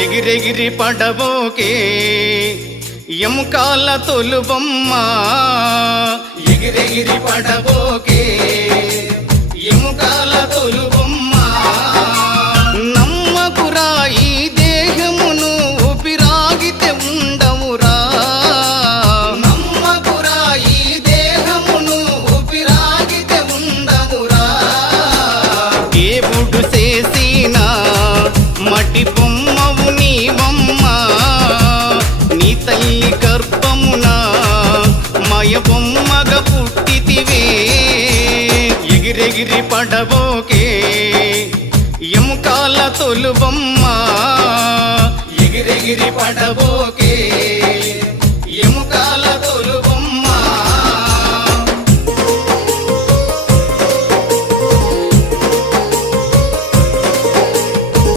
ఎగిరెగిరి పడబోకే ఎముకాల తొలుబొమ్మ ఎగిరెగిరి పడబోకే ఎముకాల తొలుబొమ్మ నమ్మకురా ఈ దేహమును ఊపిరాగితే ఉండవురా నమ్మకురా ఈ దేహమును ఊపిరాగితే ఉండవురా దేవుడు చేసిన మటి బొమ్మవు నీవమ్మ నీ తల్లి గర్భమున మయ బొమ్మగ పుట్టితివే ఎగిరెగిరి పడబోకే ఎముకాల తొలుబొమ్మ ఎగిరెగిరి పడబోకే